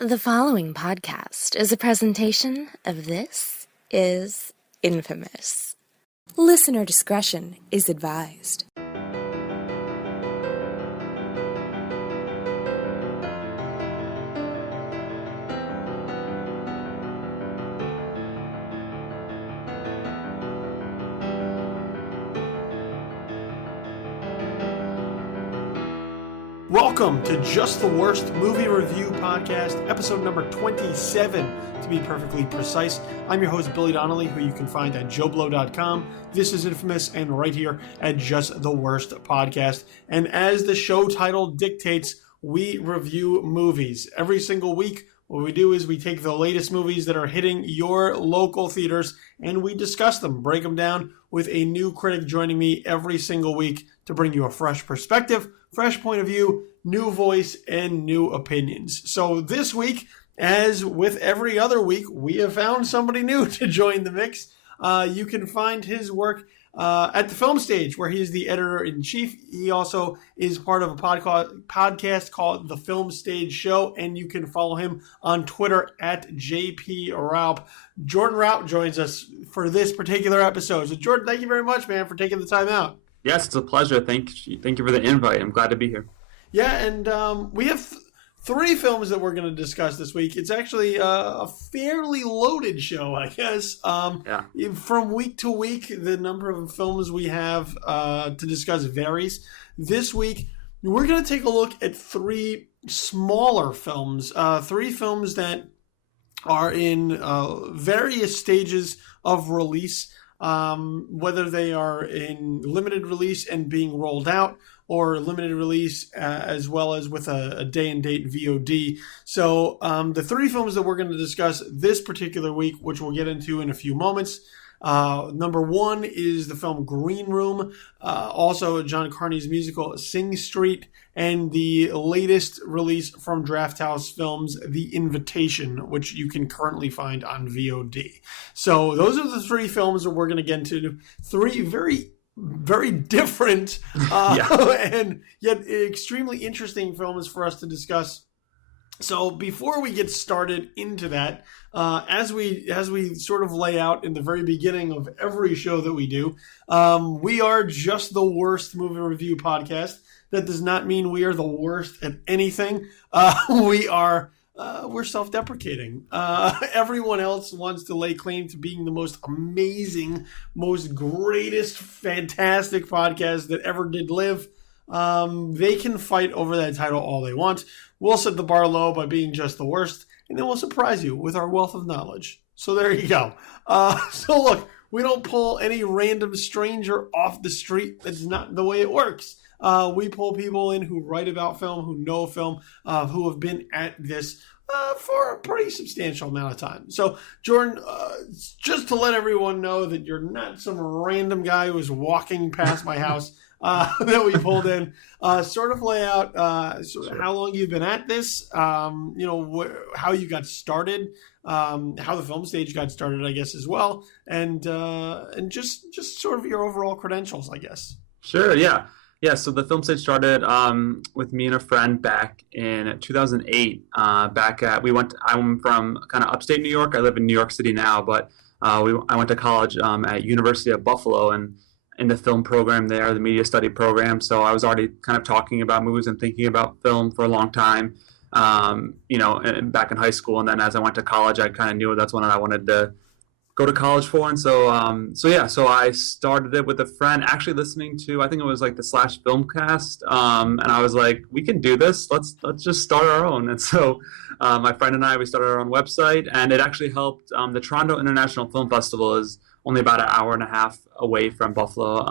The following podcast is a presentation of This Is Infamous. Listener discretion is advised. Welcome to Just the Worst Movie Review Podcast, episode number 27, to be perfectly precise. I'm your host, Billy Donnelly, who you can find at joblo.com. This is Infamous, and right here at Just the Worst Podcast. And as the show title dictates, we review movies. Every single week, what we do is we take the latest movies that are hitting your local theaters, and we discuss them, break them down with a new critic joining me every single week to bring you a fresh perspective, fresh point of view, new voice, and new opinions. So this week, as with every other week, we have found somebody new to join the mix. You can find his work at the Film Stage, where he is the editor-in-chief. He also is part of a podcast called The Film Stage Show, and you can follow him on Twitter at JP Raup. Jordan Raup joins us for this particular episode. So Jordan, thank you very much, man, for taking the time out. Yes, it's a pleasure. Thank you for the invite. I'm glad to be here. Yeah, and we have three films that we're going to discuss this week. It's actually a fairly loaded show, I guess. From week to week, the number of films we have to discuss varies. This week, we're going to take a look at three smaller films, three films that are in various stages of release, whether they are in limited release and being rolled out, or limited release as well as with a day-and-date VOD. So the three films that we're going to discuss this particular week, which we'll get into in a few moments. Number one is the film Green Room, also John Carney's musical Sing Street, and the latest release from Drafthouse Films, The Invitation, which you can currently find on VOD. So those are the three films that we're going to get into. Three very different and yet extremely interesting films for us to discuss. So before we get started into that, as we sort of lay out in the very beginning of every show that we do, we are Just the Worst Movie Review Podcast. That does not mean we are the worst at anything. We're self-deprecating. Everyone else wants to lay claim to being the most amazing, most greatest, fantastic podcast that ever did live. They can fight over that title all they want. We'll set the bar low by being just the worst, and then we'll surprise you with our wealth of knowledge. So there you go. So look, we don't pull any random stranger off the street. That's not the way it works. We pull people in who write about film, who know film, who have been at this for a pretty substantial amount of time. So, Jordan, just to let everyone know that you're not some random guy who was walking past my house that we pulled in, sort of lay out how long you've been at this, how you got started, how the Film Stage got started, I guess, as well, and just sort of your overall credentials, I guess. Sure, yeah. Yeah, so the Film Stage started with me and a friend back in 2008. I'm from kind of upstate New York. I live in New York City now, but I went to college at University of Buffalo and in the film program there, the media study program. So I was already kind of talking about movies and thinking about film for a long time, back in high school. And then as I went to college, I kind of knew that's what I wanted to go to college for. And so I started it with a friend, actually listening to, I think it was like the Slash Filmcast. And I was like, we can do this. Let's just start our own. And so my friend and I, we started our own website, and it actually helped. The Toronto International Film Festival is only about an hour and a half away from Buffalo.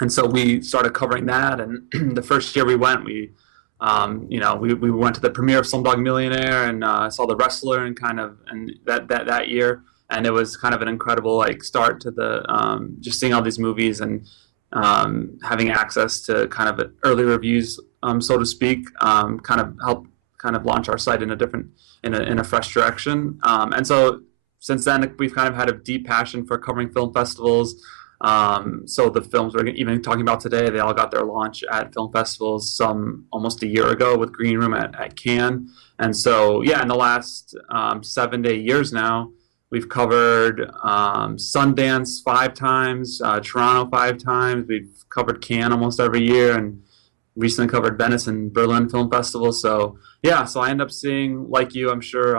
And so we started covering that. And the first year we went, we went to the premiere of Slumdog Millionaire and saw The Wrestler and that year. And it was kind of an incredible start to the just seeing all these movies and having access to kind of early reviews, so to speak, kind of helped kind of launch our site in a fresh direction. And so since then, we've kind of had a deep passion for covering film festivals. So the films we're even talking about today, they all got their launch at film festivals, some almost a year ago with Green Room at Cannes, And so, yeah, in the last 7 to 8 years now, we've covered Sundance 5 times, Toronto 5 times. We've covered Cannes almost every year, and recently covered Venice and Berlin Film Festival. So yeah, so I end up seeing, like you, I'm sure,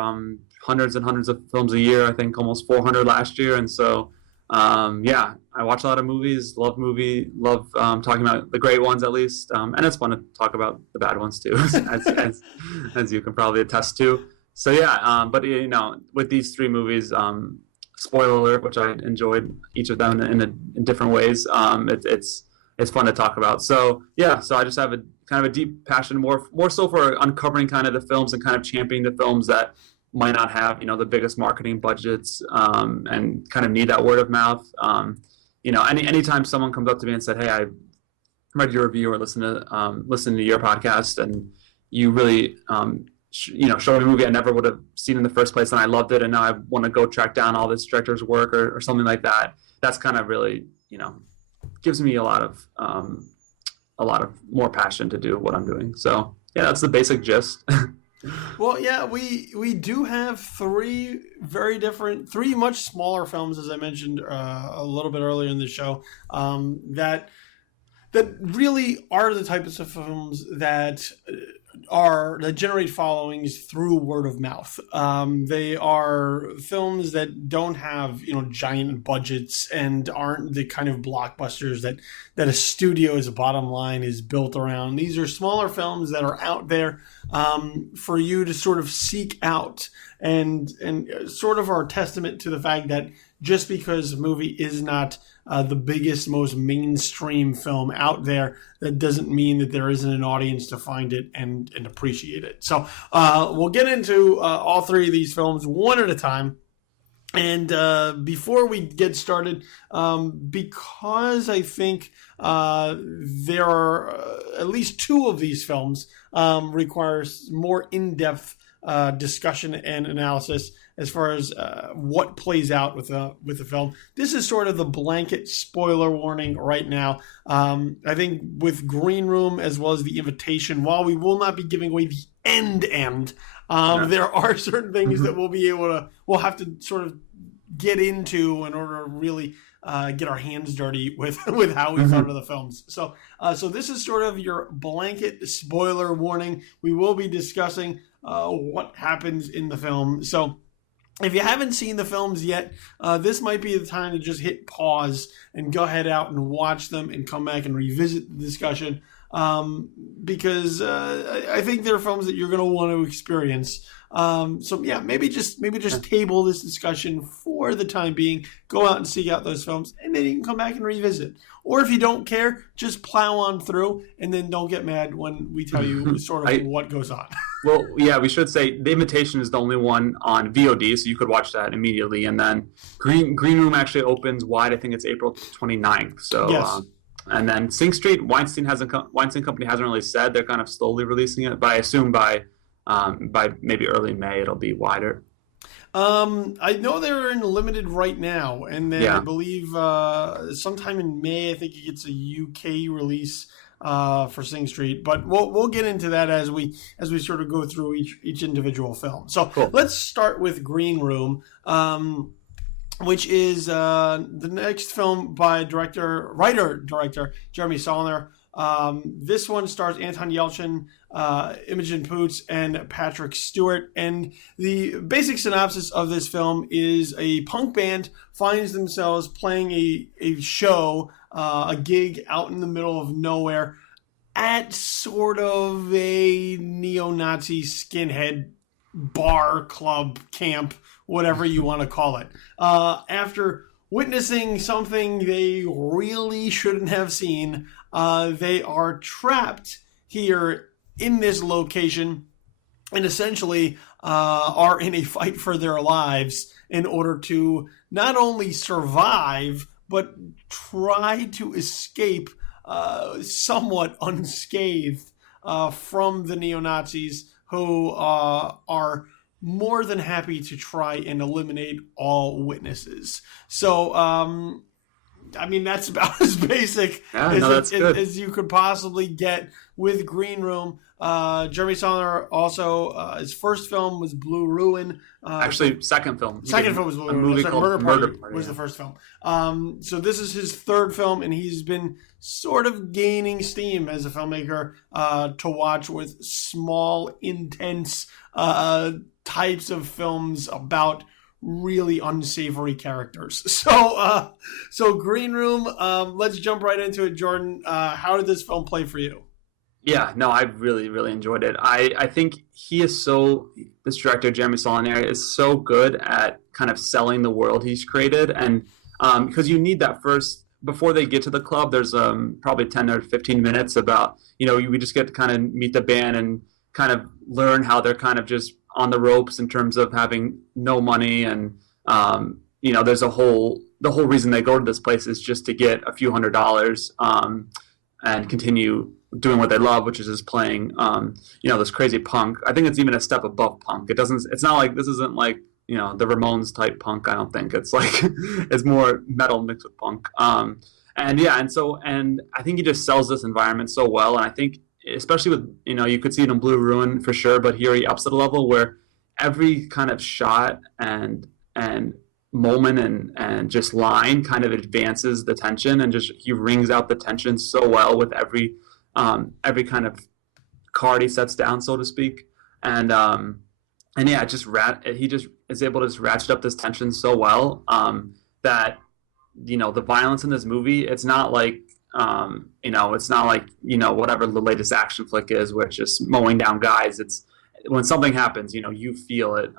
hundreds and hundreds of films a year. I think almost 400 last year. And so yeah, I watch a lot of movies, love talking about the great ones at least, and it's fun to talk about the bad ones too, as you can probably attest to. So yeah, but with these 3 movies, spoiler alert, which I enjoyed each of them in different ways. It's fun to talk about. So yeah, so I just have a kind of a deep passion, more so for uncovering kind of the films and kind of championing the films that might not have the biggest marketing budgets, and kind of need that word of mouth. Anytime someone comes up to me and said, "Hey, I read your review or listen to your podcast, and you really showed me a movie I never would have seen in the first place, and I loved it, and now I want to go track down all this director's work or something like that." That's kind of really gives me a lot of more passion to do what I'm doing. So yeah, that's the basic gist. Well, yeah, we do have 3 3 much smaller films, as I mentioned a little bit earlier in the show, that really are the types of films that generate followings through word of mouth. They are films that don't have giant budgets and aren't the kind of blockbusters that a studio's bottom line is built around. These are smaller films that are out there for you to sort of seek out, and sort of are a testament to the fact that just because a movie is not the biggest, most mainstream film out there, that doesn't mean that there isn't an audience to find it and appreciate it. So we'll get into all 3 of these films one at a time. And before we get started, because I think there are at least 2 of these films requires more in-depth discussion and analysis as far as what plays out with the film. This is sort of the blanket spoiler warning right now. I think with Green Room as well as The Invitation, while we will not be giving away the end, there are certain things that we'll have to sort of get into in order to really get our hands dirty with how we cover the films. So this is sort of your blanket spoiler warning. We will be discussing what happens in the film. So if you haven't seen the films yet, this might be the time to just hit pause and go ahead out and watch them and come back and revisit the discussion, because I think they're films that you're going to want to experience. So yeah, maybe just table this discussion for the time being. Go out and seek out those films, and then you can come back and revisit. Or if you don't care, just plow on through, and then don't get mad when we tell you sort of what goes on. Well, yeah, we should say The Invitation is the only one on VOD, so you could watch that immediately. And then Green Room actually opens wide. I think it's April 29th. So, yes. And then Sing Street, Weinstein Company hasn't really said. They're kind of slowly releasing it, but I assume by maybe early May it'll be wider. I know they're in limited right now, and then I believe sometime in May I think it gets a UK release for Sing Street, but we'll get into that as we sort of go through each individual film. So cool. Let's start with Green Room, which is the next film by writer-director Jeremy Saulnier. This one stars Anton Yelchin, Imogen Poots, and Patrick Stewart. And the basic synopsis of this film is a punk band finds themselves playing a show, a gig out in the middle of nowhere at sort of a neo-Nazi skinhead bar, club, camp, whatever you want to call it. After witnessing something they really shouldn't have seen, they are trapped here in this location and essentially are in a fight for their lives in order to not only survive, but try to escape somewhat unscathed from the neo-Nazis, who are more than happy to try and eliminate all witnesses. So I mean, that's about as basic as you could possibly get with Green Room. Jeremy Saulnier also, his first film was Blue Ruin. Actually, second film. Second film was Blue Ruin. Movie called Murder Party was the first film. So this is his third film, and he's been sort of gaining steam as a filmmaker to watch with small, intense types of films about really unsavory characters. So Green Room, let's jump right into it. Jordan, how did this film play for you? Yeah, no, I really, really enjoyed it. I think this director, Jeremy Saulnier, is so good at kind of selling the world he's created. And because you need that first, before they get to the club, there's probably 10 or 15 minutes about, we just get to kind of meet the band and kind of learn how they're kind of just on the ropes in terms of having no money. And, there's the whole reason they go to this place is just to get a few $100s and continue doing what they love, which is just playing, this crazy punk. I think it's even a step above punk. It's not like, this isn't like, the Ramones type punk. I don't think it's like, it's more metal mixed with punk. And I think he just sells this environment so well. And I think, especially with, you could see it in Blue Ruin for sure, but here he ups it a level where every kind of shot and moment and just line kind of advances the tension, and just he wrings out the tension so well with every kind of card he sets down, so to speak. And he just is able to just ratchet up this tension so well that the violence in this movie, it's not like whatever the latest action flick is, where it's just mowing down guys. It's when something happens, you feel it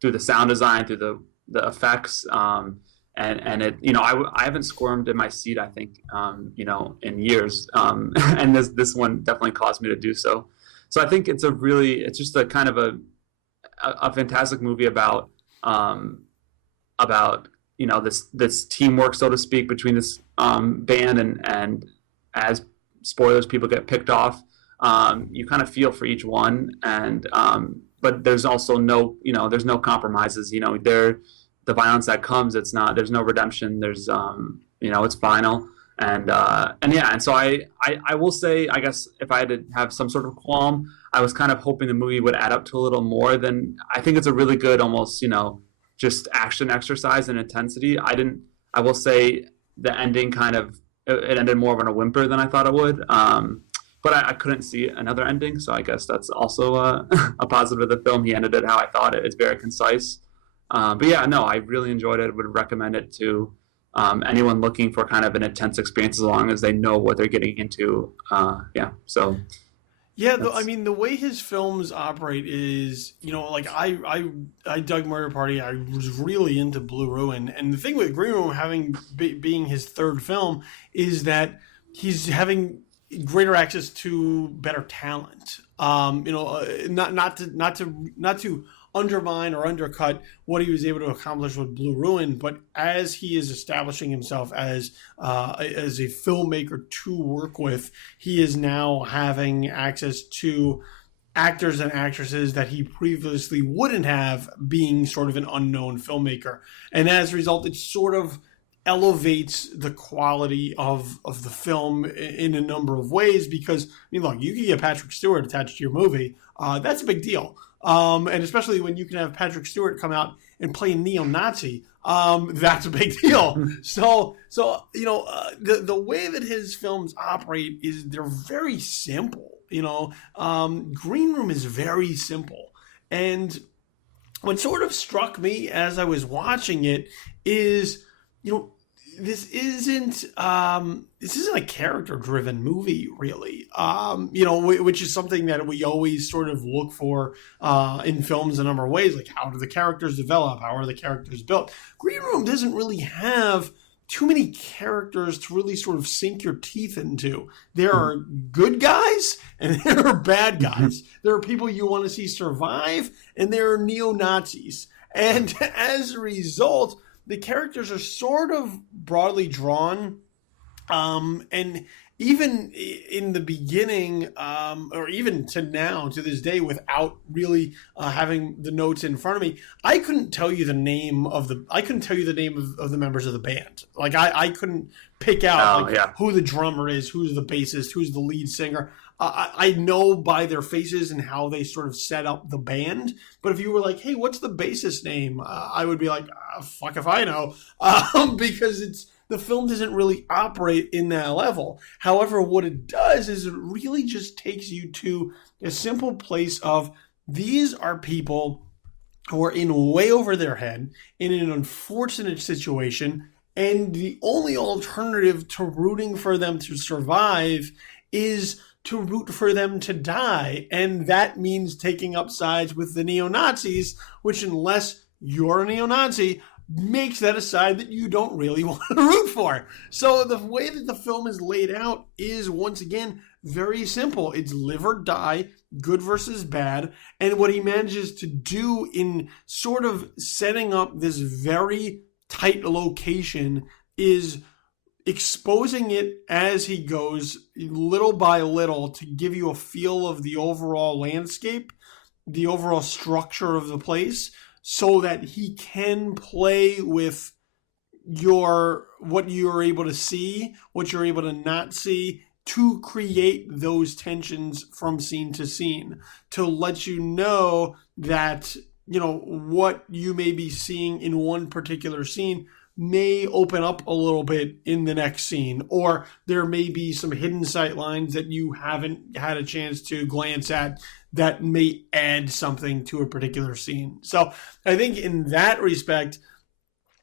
through the sound design, through the effects, and it, I haven't squirmed in my seat, I think, in years, and this one definitely caused me to do so. So I think it's just a kind of a fantastic movie about this teamwork, so to speak, between this band, and as spoilers, people get picked off, you kind of feel for each one, and but there's also there's no compromises. The violence that comes, there's no redemption. There's it's final, and so I will say, I guess if I had to have some sort of qualm, I was kind of hoping the movie would add up to a little more than, I think it's a really good, almost just action exercise and intensity. I will say the ending it ended more of on a whimper than I thought it would. But I couldn't see another ending, so I guess that's also a positive of the film. He ended it how I thought it. It's very concise. But yeah, no, I really enjoyed it. Would recommend it to anyone looking for kind of an intense experience, as long as they know what they're getting into. Yeah, the way his films operate is, I dug Murder Party. I was really into Blue Ruin. And the thing with Green Room being his third film is that he's having greater access to better talent. Not to undermine or undercut what he was able to accomplish with Blue Ruin, but as he is establishing himself as a filmmaker to work with, he is now having access to actors and actresses that he previously wouldn't have, being sort of an unknown filmmaker. And as a result, it sort of elevates the quality of the film in a number of ways, because, look, you can get Patrick Stewart attached to your movie. That's a big deal. And especially when you can have Patrick Stewart come out and play a neo-Nazi, that's a big deal. So the way that his films operate is they're very simple. Green Room is very simple. And what sort of struck me as I was watching it is, this isn't a character-driven movie, really. Which is something that we always sort of look for in films in a number of ways. Like, how do the characters develop? How are the characters built? Green Room doesn't really have too many characters to really sort of sink your teeth into. There are good guys and there are bad guys. There are people you want to see survive, and there are neo-Nazis. And as a result, the characters are sort of broadly drawn, and even in the beginning, or even to now, to this day, without really having the notes in front of me, I couldn't tell you the name of the members of the band. Like I couldn't pick out who the drummer is, who's the bassist, who's the lead singer. I know by their faces and how they sort of set up the band. But if you were like, hey, what's the bassist name? I would be like, fuck if I know. Because the film doesn't really operate in that level. However, what it does is it really just takes you to a simple place of these are people who are in way over their head in an unfortunate situation. And the only alternative to rooting for them to survive is to root for them to die. And that means taking up sides with the neo-Nazis, which, unless you're a neo-Nazi, makes that a side that you don't really want to root for. So the way that the film is laid out is, once again, very simple. It's live or die, good versus bad. And what he manages to do in sort of setting up this very tight location is exposing it as he goes, little by little, to give you a feel of the overall landscape, the overall structure of the place, so that he can play with what you're able to see, what you're able to not see, to create those tensions from scene to scene, to let you know that, what you may be seeing in one particular scene may open up a little bit in the next scene, or there may be some hidden sight lines that you haven't had a chance to glance at that may add something to a particular scene. So I think in that respect,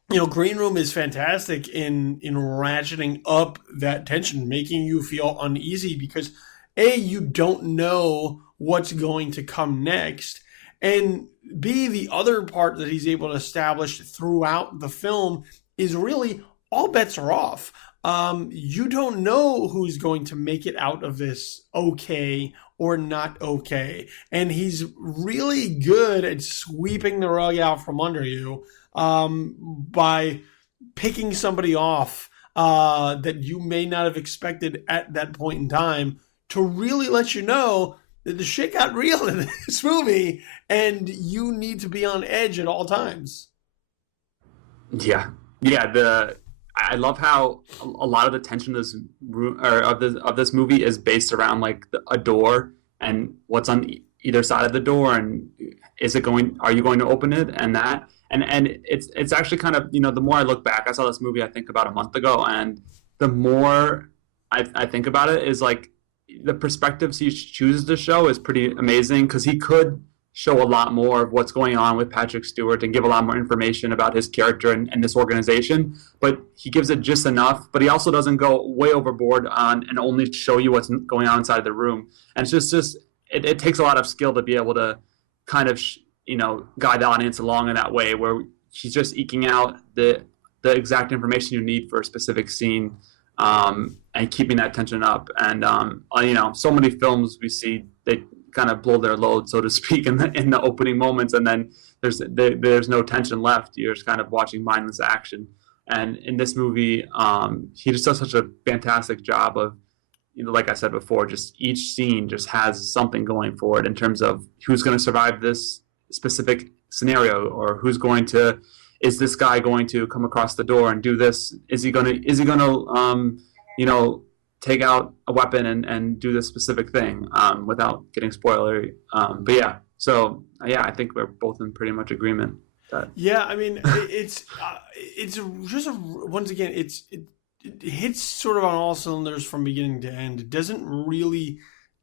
Green Room is fantastic in ratcheting up that tension, making you feel uneasy because A, you don't know what's going to come next, and B, the other part that he's able to establish throughout the film is really all bets are off. You don't know who's going to make it out of this okay or not okay. And he's really good at sweeping the rug out from under you by picking somebody off that you may not have expected at that point in time, to really let you know that the shit got real in this movie and you need to be on edge at all times. Yeah. I love how a lot of the tension of this movie is based around like a door and what's on either side of the door, and are you going to open it, and that, and it's actually kind of, the more I look back, I saw this movie I think about a month ago, and the more I think about it is like the perspectives he chooses to show is pretty amazing, because he could show a lot more of what's going on with Patrick Stewart and give a lot more information about his character and this organization, but he gives it just enough, but he also doesn't go way overboard on and only show you what's going on inside the room. And it's just it takes a lot of skill to be able to kind of guide the audience along in that way, where he's just eking out the exact information you need for a specific scene, and keeping that tension up. And so many films we see, they kind of blow their load, so to speak, in the opening moments, and then there's no tension left. You're just kind of watching mindless action. And in this movie, he just does such a fantastic job of, like I said before, just each scene just has something going for it in terms of who's going to survive this specific scenario, or is this guy going to come across the door and do this? Is he going to take out a weapon and do this specific thing, without getting spoilery. But yeah, so yeah, I think we're both in pretty much agreement. Yeah, I mean, it's just once again, it hits sort of on all cylinders from beginning to end. It doesn't really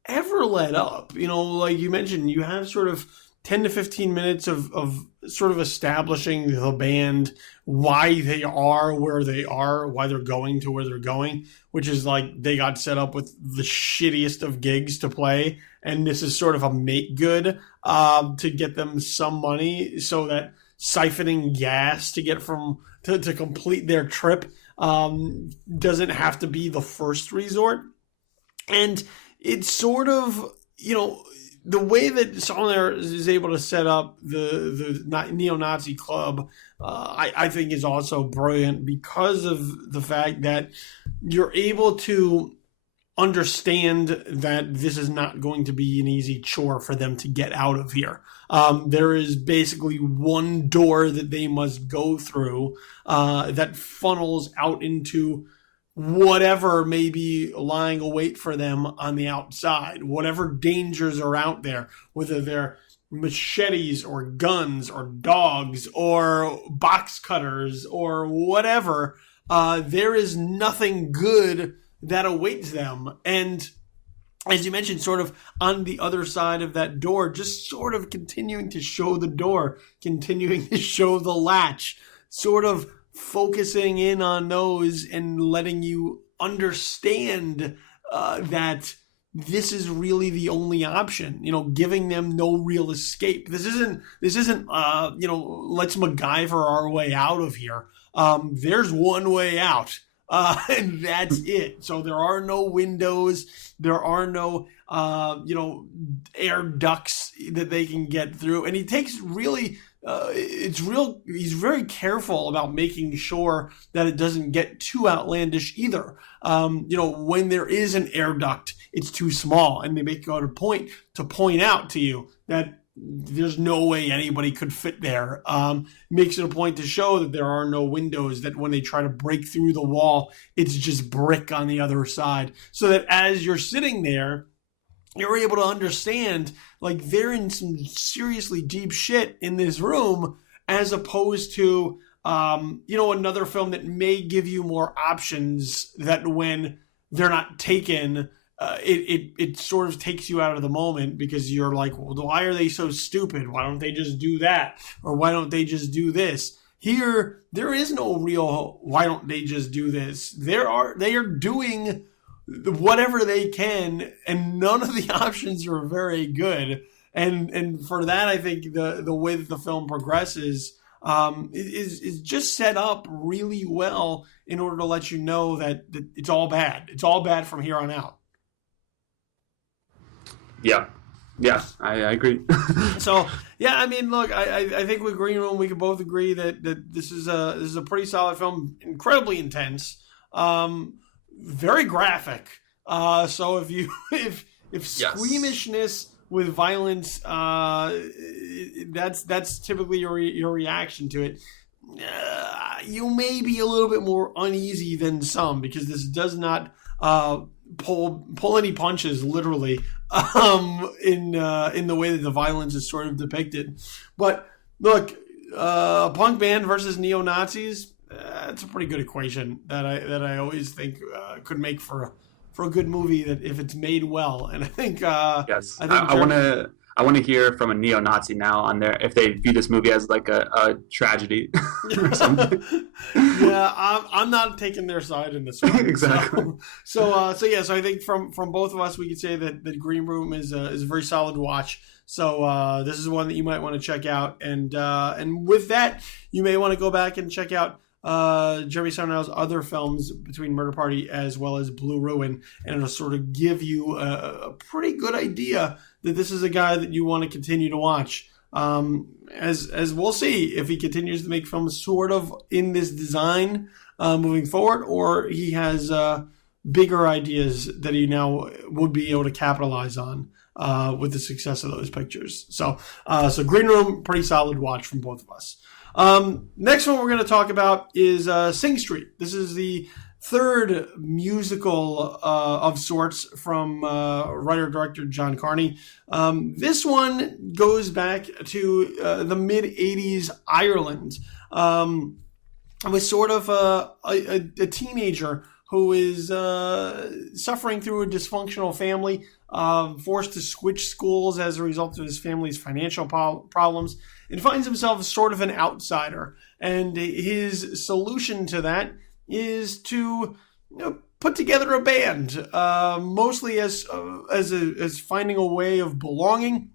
ever let up. Like you mentioned, you have sort of 10 to 15 minutes of sort of establishing the band, why they are where they are, why they're going to where they're going, which is like they got set up with the shittiest of gigs to play, and this is sort of a make good to get them some money, so that siphoning gas to get to complete their trip doesn't have to be the first resort. And it's sort of, the way that Sondler is able to set up the neo-Nazi club, I think is also brilliant, because of the fact that you're able to understand that this is not going to be an easy chore for them to get out of here. There is basically one door that they must go through that funnels out into whatever may be lying await for them on the outside, whatever dangers are out there, whether they're machetes or guns or dogs or box cutters or whatever. There is nothing good that awaits them. And as you mentioned, sort of on the other side of that door, just sort of continuing to show the door, continuing to show the latch, sort of focusing in on those and letting you understand that this is really the only option, giving them no real escape. This isn't let's MacGyver our way out of here. There's one way out. And that's it. So there are no windows. There are no, air ducts that they can get through. And he takes really, he's very careful about making sure that it doesn't get too outlandish either. When there is an air duct, it's too small. And they make it a point to point out to you that there's no way anybody could fit there. Makes it a point to show that there are no windows, that when they try to break through the wall, it's just brick on the other side. So that as you're sitting there, you're able to understand, like, they're in some seriously deep shit in this room, as opposed to, another film that may give you more options, that when they're not taken, it sort of takes you out of the moment, because you're like, well, why are they so stupid? Why don't they just do that? Or why don't they just do this? Here, there is no real, why don't they just do this? They are doing whatever they can, and none of the options are very good. And for that, I think the way that the film progresses is just set up really well in order to let you know that it's all bad. It's all bad from here on out. Yeah, I agree. So, yeah, I mean, look, I think with Green Room, we can both agree that this is a pretty solid film, incredibly intense, very graphic. So if squeamishness with violence, that's typically your reaction to it. You may be a little bit more uneasy than some, because this does not pull any punches, literally, in the way that the violence is sort of depicted. But look, a punk band versus neo-Nazis, it's a pretty good equation that I always think could make for a good movie, that if it's made well. And I think yes, I want to hear from a neo-Nazi now on there if they view this movie as like a tragedy or something. Yeah, I'm not taking their side in this one. Exactly. So I think from both of us, we could say that Green Room is a very solid watch. So this is one that you might want to check out, and with that, you may want to go back and check out Jeremy Sarnell's other films, between Murder Party as well as Blue Ruin, and it'll sort of give you a pretty good idea that this is a guy that you want to continue to watch. As we'll see if he continues to make films sort of in this design moving forward, or he has bigger ideas that he now would be able to capitalize on with the success of those pictures. So Green Room, pretty solid watch from both of us. Next one we're going to talk about is Sing Street. This is the third musical of sorts from writer-director John Carney. This one goes back to the mid-'80s Ireland, with sort of a teenager who is suffering through a dysfunctional family, forced to switch schools as a result of his family's financial problems, and finds himself sort of an outsider. And his solution to that is to put together a band, mostly as finding a way of belonging,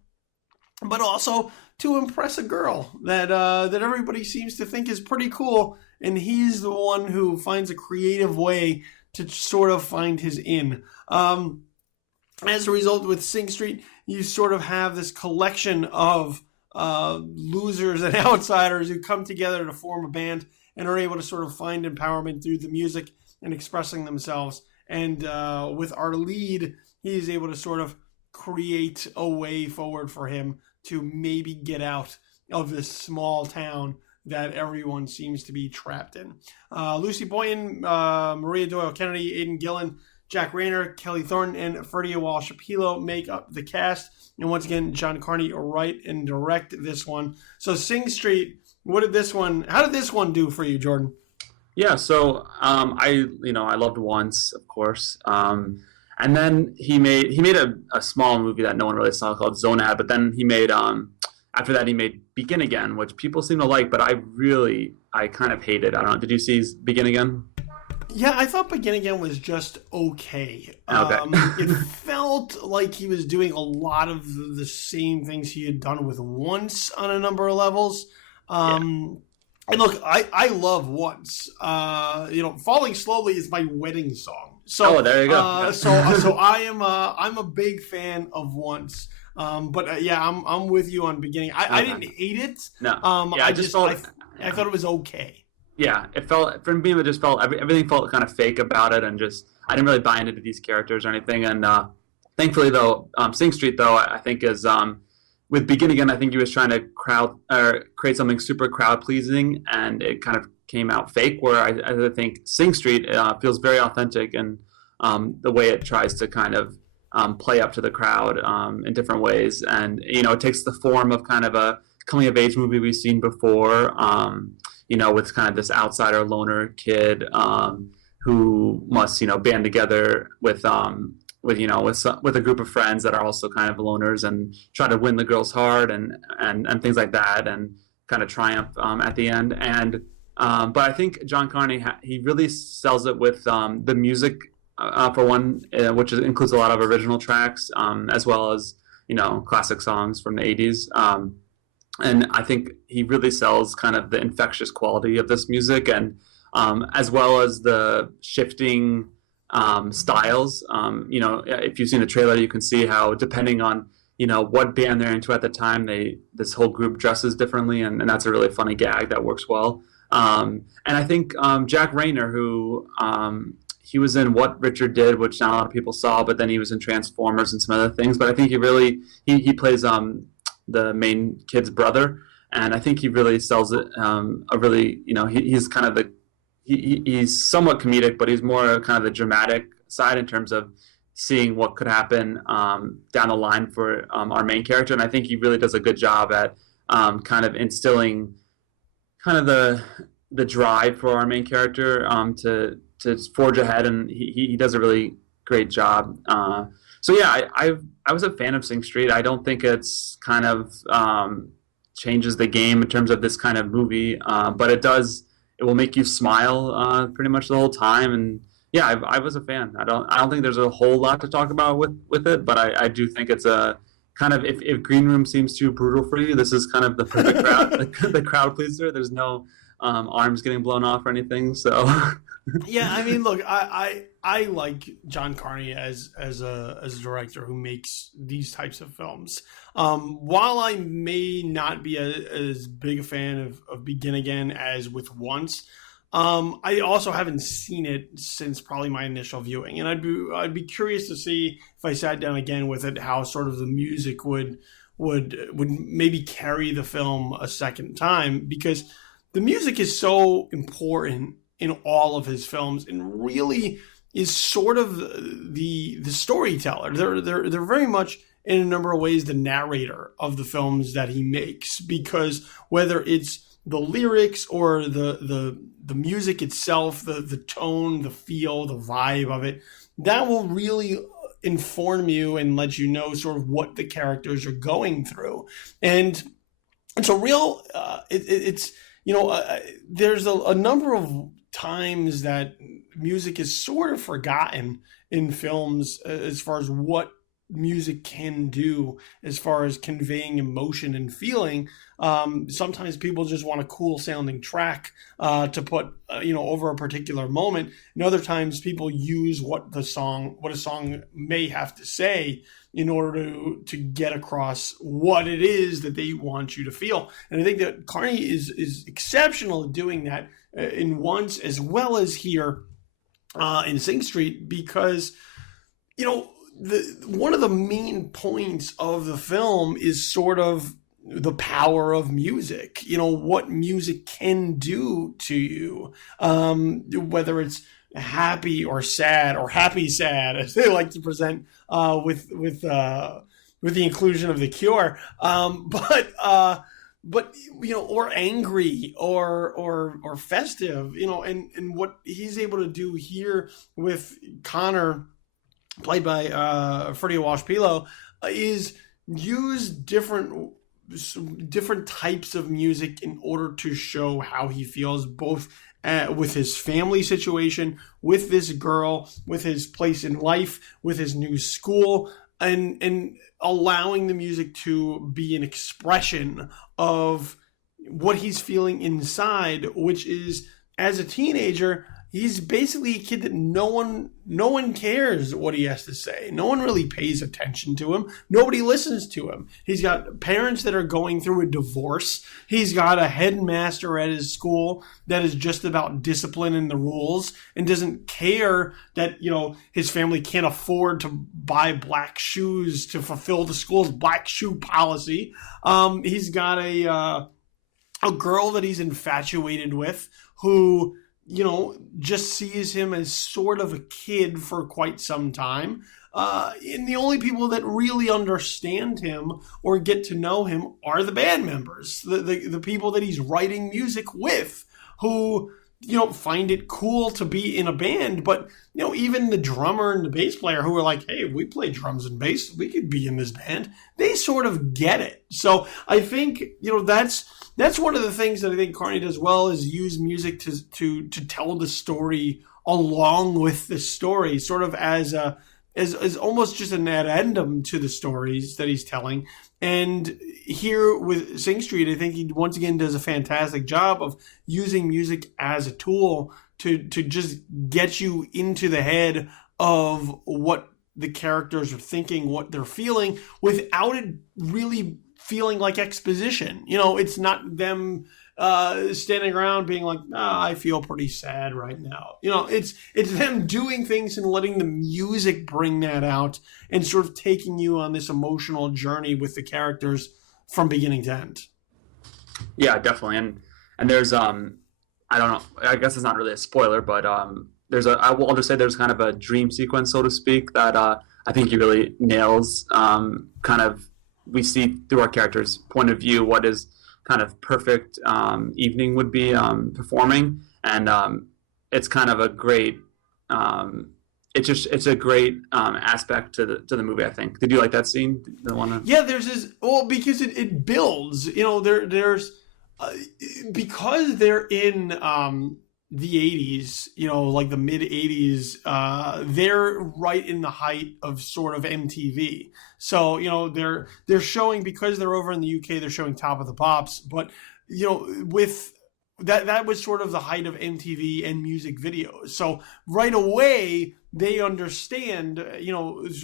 but also to impress a girl that everybody seems to think is pretty cool, and he's the one who finds a creative way to sort of find his in. As a result, with Sing Street, you sort of have this collection of losers and outsiders who come together to form a band and are able to sort of find empowerment through the music and expressing themselves. And with our lead, he is able to sort of create a way forward for him to maybe get out of this small town that everyone seems to be trapped in. Lucy Boynton, Maria Doyle Kennedy, Aidan Gillen, Jack Rayner, Kelly Thornton, and Ferdia Walsh-peelo make up the cast. And once again, John Carney write and direct this one. So Sing Street, how did this one do for you, Jordan? Yeah, so I loved Once, of course. And then he made a small movie that no one really saw called Zonad, but then he made after that he made Begin Again, which people seem to like, but I kind of hated. I don't know. Did you see Begin Again? Yeah, I thought Begin Again was just okay. It felt like he was doing a lot of the same things he had done with Once on a number of levels. And look, I love Once. Falling Slowly is my wedding song. So there you go. So I'm a big fan of Once. But I'm with you on Beginning. I didn't hate it. No. I thought it was okay. Yeah, it felt for me. It just felt everything felt kind of fake about it, and just I didn't really buy into these characters or anything. And thankfully, though, Sing Street, though, I think is with Begin Again. I think he was trying to create something super crowd pleasing, and it kind of came out fake. Where I think Sing Street feels very authentic, and the way it tries to kind of play up to the crowd in different ways, and it takes the form of kind of a coming of age movie we've seen before. With kind of this outsider loner kid who must, band together with a group of friends that are also kind of loners and try to win the girl's heart and things like that, and kind of triumph at the end. And but I think John Carney he really sells it with the music for one, which includes a lot of original tracks as well as classic songs from the 80s. And I think he really sells kind of the infectious quality of this music, and as well as the shifting styles. If you've seen the trailer, you can see how depending on what band they're into at the time, this whole group dresses differently, and that's a really funny gag that works well. And I think Jack Rayner, who he was in What Richard Did, which not a lot of people saw, but then he was in Transformers and some other things. But I think he plays the main kid's brother, and I think he really sells it. He's kind of he's somewhat comedic, but he's more kind of the dramatic side in terms of seeing what could happen down the line for our main character. And I think he really does a good job at kind of instilling kind of the drive for our main character to forge ahead, and he does a really great job. So yeah, I was a fan of Sing Street. I don't think it's kind of changes the game in terms of this kind of movie, but it will make you smile pretty much the whole time. And yeah, I was a fan. I don't think there's a whole lot to talk about with it, but I do think it's a kind of, if Green Room seems too brutal for you, this is kind of the perfect crowd, the crowd pleaser. There's no arms getting blown off or anything. So yeah, I mean, look, I like John Carney as a director who makes these types of films. While I may not be as big a fan of Begin Again as with Once, I also haven't seen it since probably my initial viewing, and I'd be curious to see if I sat down again with it, how sort of the music would maybe carry the film a second time, because the music is so important in all of his films and really is sort of the storyteller. They're very much in a number of ways the narrator of the films that he makes, because whether it's the lyrics or the music itself, the tone, the feel, the vibe of it, that will really inform you and let you know sort of what the characters are going through. And it's a real there's a number of times that music is sort of forgotten in films as far as what music can do as far as conveying emotion and feeling. Sometimes people just want a cool sounding track to put over a particular moment, and other times people use what a song may have to say in order to get across what it is that they want you to feel. And I think that Carney is exceptional at doing that in Once as well as here in Sing Street, because one of the main points of the film is sort of the power of music. What music can do to you, whether it's happy or sad, or happy sad, as they like to present with the inclusion of The Cure, but or angry, or festive, and what he's able to do here with Connor, played by Freddie walsh-peelo, is use different types of music in order to show how he feels, both with his family situation, with this girl, with his place in life, with his new school, and allowing the music to be an expression of what he's feeling inside, which is, as a teenager, he's basically a kid that no one cares what he has to say. No one really pays attention to him. Nobody listens to him. He's got parents that are going through a divorce. He's got a headmaster at his school that is just about discipline and the rules, and doesn't care that, his family can't afford to buy black shoes to fulfill the school's black shoe policy. He's got a girl that he's infatuated with, who just sees him as sort of a kid for quite some time. And the only people that really understand him or get to know him are the band members, the people that he's writing music with, who, find it cool to be in a band. But, even the drummer and the bass player, who are like, hey, we play drums and bass, we could be in this band, they sort of get it. So I think, that's one of the things that I think Carney does well, is use music to tell the story along with the story, sort of as almost just an addendum to the stories that he's telling. And here with Sing Street, I think he once again does a fantastic job of using music as a tool to just get you into the head of what the characters are thinking, what they're feeling, without it really feeling like exposition. It's not them standing around being like, I feel pretty sad right now. It's them doing things and letting the music bring that out, and sort of taking you on this emotional journey with the characters from beginning to end. Yeah, definitely. And there's I don't know, I guess it's not really a spoiler, but I will just say there's kind of a dream sequence, so to speak, that I think he really nails. Kind of, we see through our character's point of view what is kind of perfect evening would be performing, and it's kind of a great it's a great aspect to the movie, I think. Did you like that scene? Yeah, there's this, because it builds, there's because they're in the 80s, like the mid 80s, they're right in the height of sort of MTV. So, they're showing, because they're over in the UK, they're showing Top of the Pops, but, with that was sort of the height of MTV and music videos. So right away, they understand,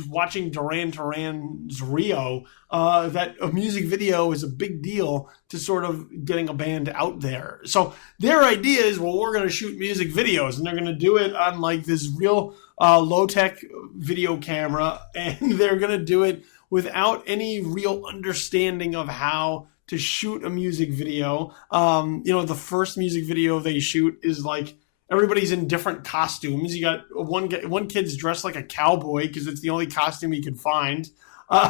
watching Duran Duran's Rio, that a music video is a big deal to sort of getting a band out there. So their idea is, well, we're going to shoot music videos, and they're going to do it on like this real low-tech video camera, and they're going to do it without any real understanding of how to shoot a music video. The first music video they shoot is like, everybody's in different costumes. You got one kid's dressed like a cowboy because it's the only costume he could find.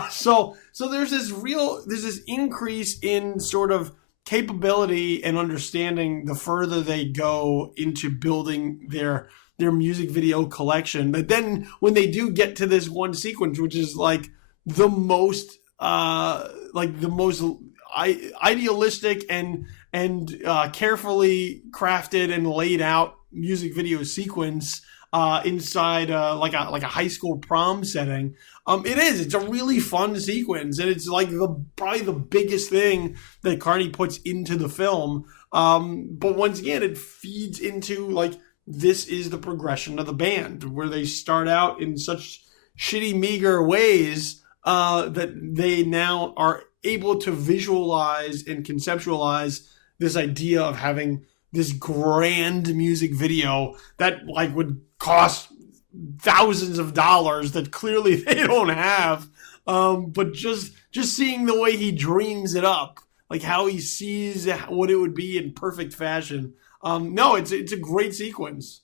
So there's this increase in sort of capability and understanding the further they go into building their music video collection. But then when they do get to this one sequence, which is like the most idealistic and carefully crafted and laid out music video sequence inside like a high school prom setting. It's a really fun sequence, and it's like probably the biggest thing that Carney puts into the film. But once again, it feeds into like, this is the progression of the band, where they start out in such shitty, meager ways that they now are able to visualize and conceptualize this idea of having this grand music video that like would cost thousands of dollars that clearly they don't have. But just seeing the way he dreams it up, like how he sees what it would be in perfect fashion. No, it's a great sequence.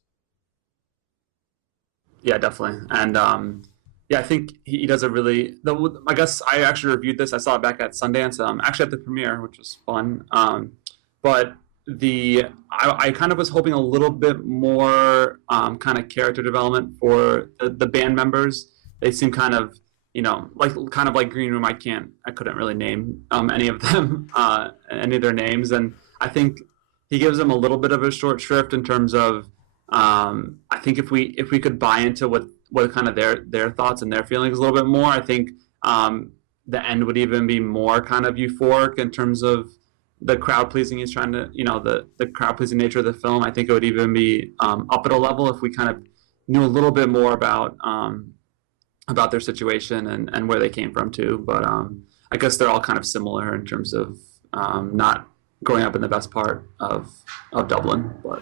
Yeah, definitely. And yeah, I think he does a really. I guess I actually reviewed this. I saw it back at Sundance, actually at the premiere, which was fun. But I kind of was hoping a little bit more kind of character development for the band members. They seem kind of, like Green Room. I couldn't really name any of them, any of their names, and I think he gives them a little bit of a short shrift in terms of. I think if we could buy into what kind of their thoughts and their feelings a little bit more, I think the end would even be more kind of euphoric in terms of the crowd pleasing he's trying to, the crowd pleasing nature of the film. I think it would even be up at a level if we kind of knew a little bit more about their situation and where they came from too. But I guess they're all kind of similar in terms of not growing up in the best part of Dublin, but.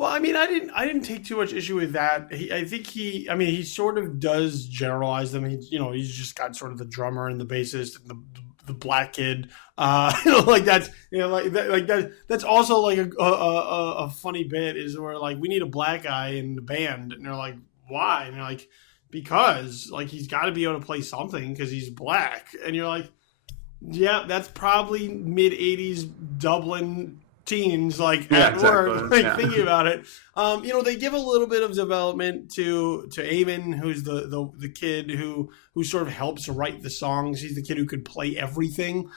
Well, I mean, I didn't take too much issue with that. I think he sort of does generalize them. He's just got sort of the drummer and the bassist and the black kid. Like that's that's also like a funny bit is where like we need a black guy in the band, and they're like, why? And you're like, because like he's got to be able to play something because he's black, and you're like, yeah, that's probably mid '80s Dublin. Teens like at work, like thinking about it. They give a little bit of development to Eamon, who's the kid who sort of helps write the songs. He's the kid who could play everything.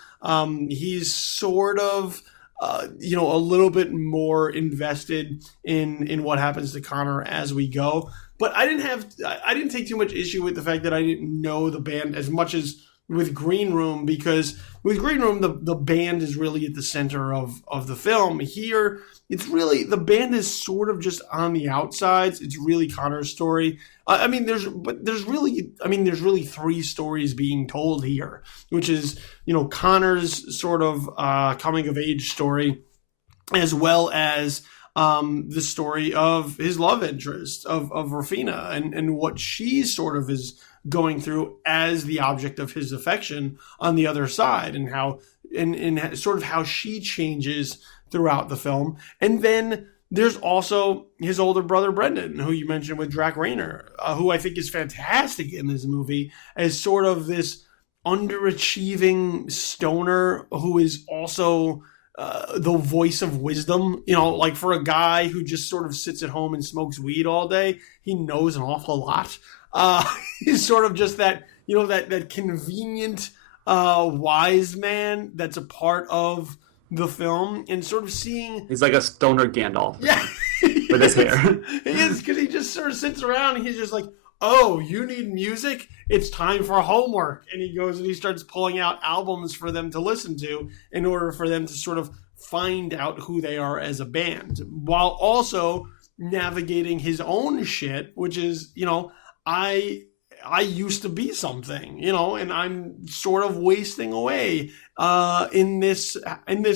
He's sort of a little bit more invested in what happens to Connor as we go. But I didn't take too much issue with the fact that I didn't know the band as much as with Green Room, because with Green Room, the band is really at the center of the film. Here, it's really, the band is sort of just on the outsides. It's really Connor's story. There's really three stories being told here, which is, Connor's sort of coming of age story, as well as the story of his love interest of Rafina and what she sort of is going through as the object of his affection on the other side, and how and sort of how she changes throughout the film. And then there's also his older brother Brendan, who you mentioned with Drac Rayner, who I think is fantastic in this movie as sort of this underachieving stoner who is also the voice of wisdom. Like for a guy who just sort of sits at home and smokes weed all day, he knows an awful lot. He's sort of just that, that convenient wise man that's a part of the film, and sort of seeing... He's like a stoner Gandalf. Yeah. With his hair. He is, because he just sort of sits around and he's just like, oh, you need music? It's time for homework. And he goes and he starts pulling out albums for them to listen to in order for them to sort of find out who they are as a band, while also navigating his own shit, which is, I used to be something, and I'm sort of wasting away in this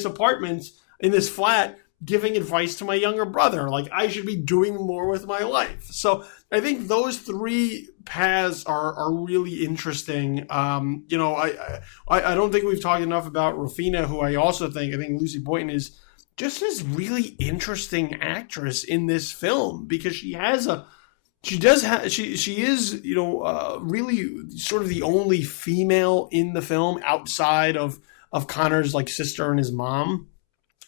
apartment, in this flat, giving advice to my younger brother. Like, I should be doing more with my life. So I think those three paths are really interesting. I don't think we've talked enough about Rafina, who I think Lucy Boynton is just this really interesting actress in this film, because she is really sort of the only female in the film outside of Connor's like sister and his mom,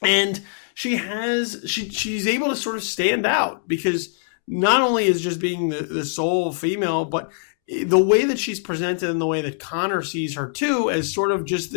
and she's able to sort of stand out, because not only is just being the sole female, but the way that she's presented and the way that Connor sees her too, as sort of just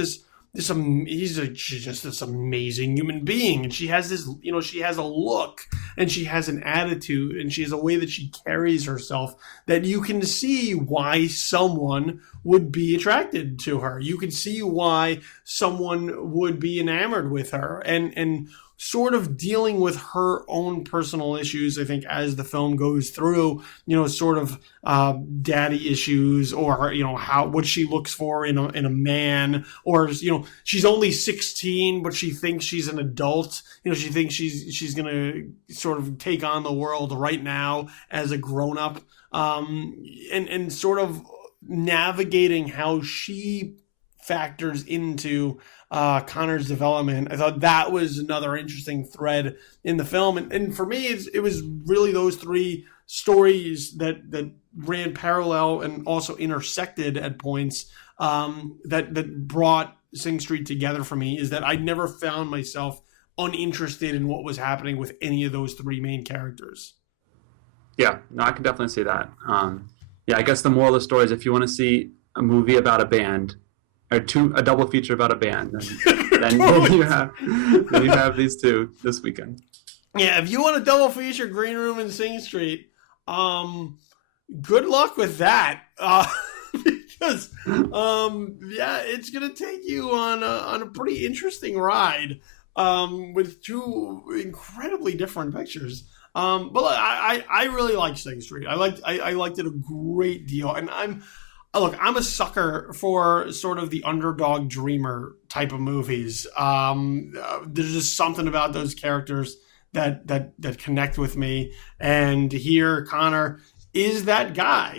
she's just this amazing human being, and she has this, she has a look and she has an attitude and she has a way that she carries herself that you can see why someone would be attracted to her. You can see why someone would be enamored with her, and sort of dealing with her own personal issues, I think, as the film goes through, sort of daddy issues, or, what she looks for in a man, or, she's only 16, but she thinks she's an adult. She thinks she's going to sort of take on the world right now as a grown-up, and sort of navigating how she factors into Connor's development. I thought that was another interesting thread in the film, and for me, it was really those three stories that ran parallel and also intersected at points, that brought Sing Street together for me. Is that I never found myself uninterested in what was happening with any of those three main characters. Yeah, no, I can definitely see that. I guess the moral of the story is, if you want to see a movie about a band, or a double feature about a band, then you have these two this weekend. Yeah, if you want a double feature, Green Room and Sing Street, good luck with that. Because it's gonna take you on a pretty interesting ride, with two incredibly different pictures. But look, I really like Sing Street. I liked it a great deal, and I'm a sucker for sort of the underdog dreamer type of movies. There's just something about those characters that connect with me. And here, Connor is that guy.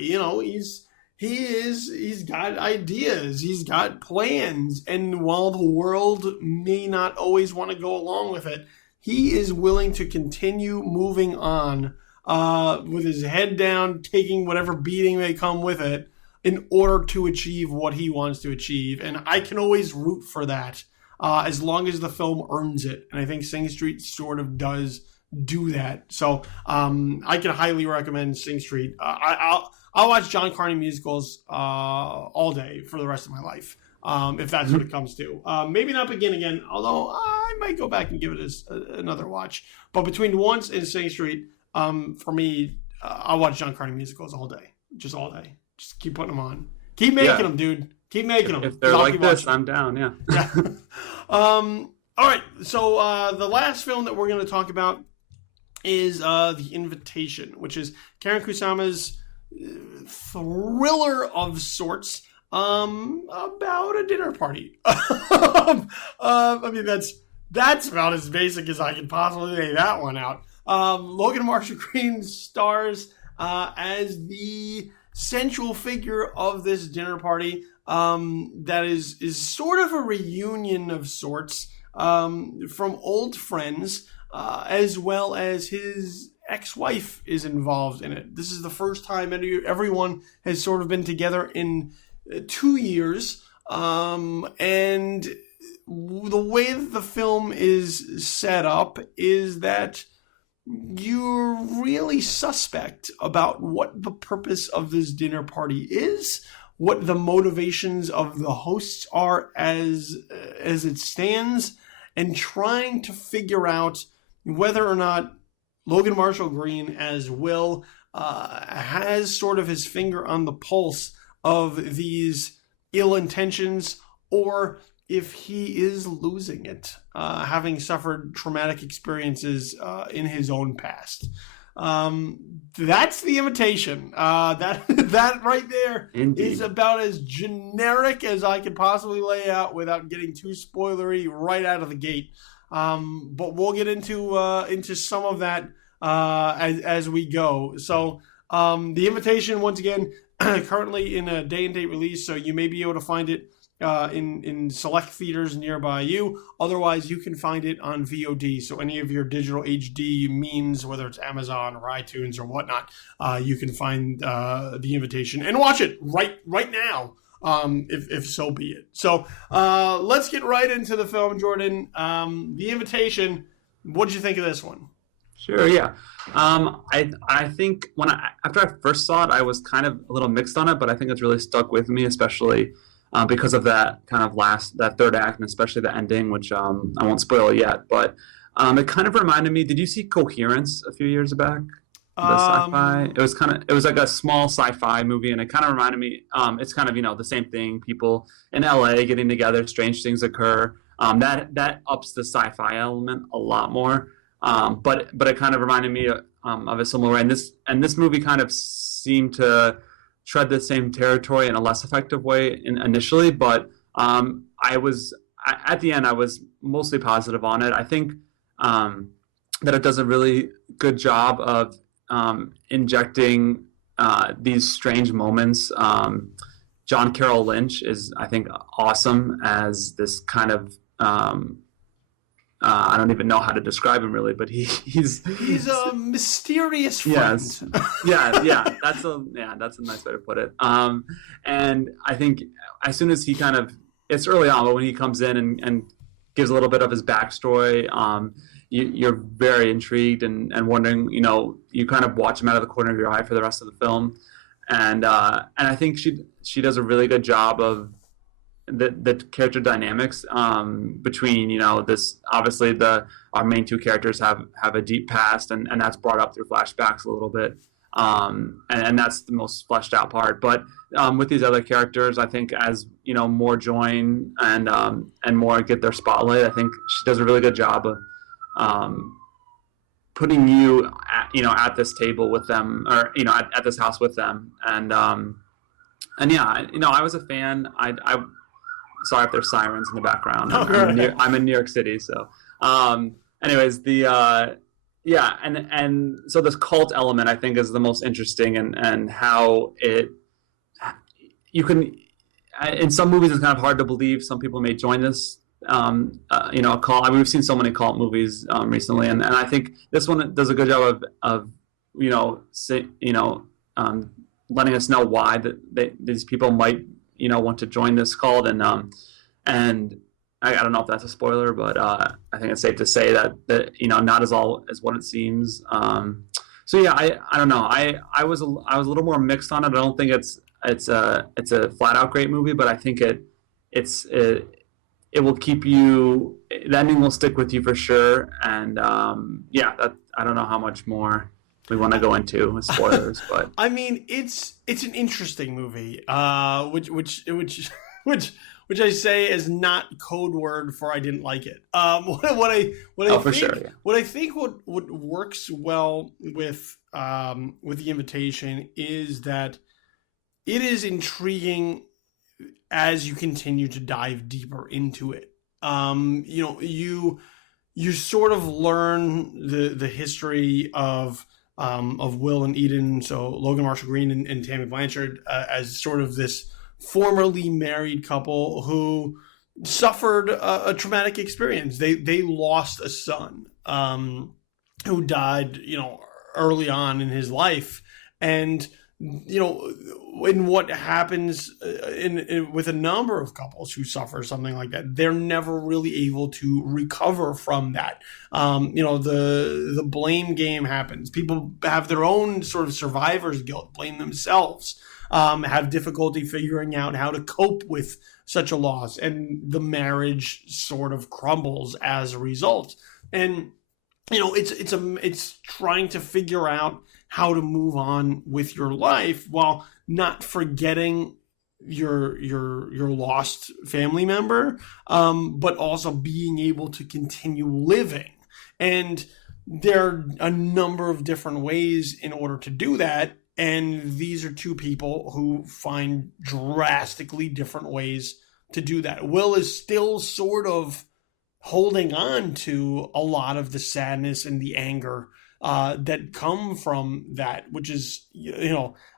He's got ideas, he's got plans, and while the world may not always want to go along with it, he is willing to continue moving on, with his head down, taking whatever beating may come with it, in order to achieve what he wants to achieve. And I can always root for that, as long as the film earns it. And I think Sing Street sort of does do that. So I can highly recommend Sing Street. I'll watch John Carney musicals all day for the rest of my life, if that's what it comes to. Maybe not Begin Again, although I might go back and give it another watch. But between Once and Sing Street, for me, I'll watch John Carney musicals all day. Just all day. Just keep putting them on. Keep making them, dude. Keep making them. If they're like this, I'm down, yeah. All right, so the last film that we're going to talk about is The Invitation, which is Karen Kusama's thriller of sorts, about a dinner party. I mean, that's about as basic as I can possibly lay that one out. Logan Marshall Green stars as the central figure of this dinner party, that is sort of a reunion of sorts, from old friends, as well as his ex-wife is involved in it. This is the first time everyone has sort of been together in 2 years, and the way that the film is set up is that you're really suspect about what the purpose of this dinner party is, what the motivations of the hosts are as it stands, and trying to figure out whether or not Logan Marshall Green as Will has sort of his finger on the pulse of these ill intentions, or if he is losing it, having suffered traumatic experiences in his own past. That's The Invitation. That right there Indeed. Is about as generic as I could possibly lay out without getting too spoilery right out of the gate. But we'll get into some of that as we go. So The Invitation, once again, currently in a day and date release, so you may be able to find it in select theaters nearby you. Otherwise, you can find it on VOD. So any of your digital HD means, whether it's Amazon or iTunes or whatnot, you can find The Invitation and watch it right now, if so be it. So let's get right into the film, Jordan. The Invitation. What did you think of this one? Sure, yeah. I think after I first saw it, I was kind of a little mixed on it, but I think it's really stuck with me, especially because of that kind of that third act, and especially the ending, which I won't spoil yet. But it kind of reminded me. Did you see Coherence a few years back? The sci-fi. It was like a small sci-fi movie, and it kind of reminded me. It's kind of the same thing. People in LA getting together, strange things occur. That ups the sci-fi element a lot more. But it kind of reminded me of a similar way. And this movie kind of seemed to tread the same territory in a less effective way initially. But at the end, I was mostly positive on it. I think that it does a really good job of injecting these strange moments. John Carroll Lynch is, I think, awesome as this kind of I don't even know how to describe him really, but he's a mysterious friend. Yes, yeah. That's a nice way to put it. And I think as soon as it's early on, but when he comes in and gives a little bit of his backstory, you're very intrigued and wondering. You kind of watch him out of the corner of your eye for the rest of the film, and I think she does a really good job of the character dynamics between this. Obviously our main two characters have a deep past, and that's brought up through flashbacks a little bit, and that's the most fleshed out part. But with these other characters, I think as more join and more get their spotlight, I think she does a really good job of putting you at this table with them, or at this house with them, and yeah, I was a fan. I sorry if there's sirens in the background. I'm in New York City, so anyways, and so this cult element I think is the most interesting, and how you can, in some movies it's kind of hard to believe some people may join this cult. I mean, we've seen so many cult movies recently, and I think this one does a good job of letting us know why these people might want to join this cult, and I don't know if that's a spoiler, but I think it's safe to say that not as all as what it seems. So yeah, I don't know. I was a little more mixed on it. I don't think it's a flat out great movie, but I think it will keep you. The ending will stick with you for sure, and I don't know how much more we want to go into with spoilers, but I mean, it's an interesting movie, which I say is not code word for I didn't like it. What I think works well with The Invitation is that it is intriguing as you continue to dive deeper into it. You sort of learn the history of Will and Eden, so Logan Marshall Green and Tammy Blanchard, as sort of this formerly married couple who suffered a traumatic experience. They lost a son who died, early on in his life, and in what happens with a number of couples who suffer something like that, they're never really able to recover from that. The blame game happens. People have their own sort of survivor's guilt, blame themselves, have difficulty figuring out how to cope with such a loss, and the marriage sort of crumbles as a result. And it's trying to figure out how to move on with your life while not forgetting your lost family member, but also being able to continue living. And there are a number of different ways in order to do that. And these are two people who find drastically different ways to do that. Will is still sort of holding on to a lot of the sadness and the anger that come from that, which is,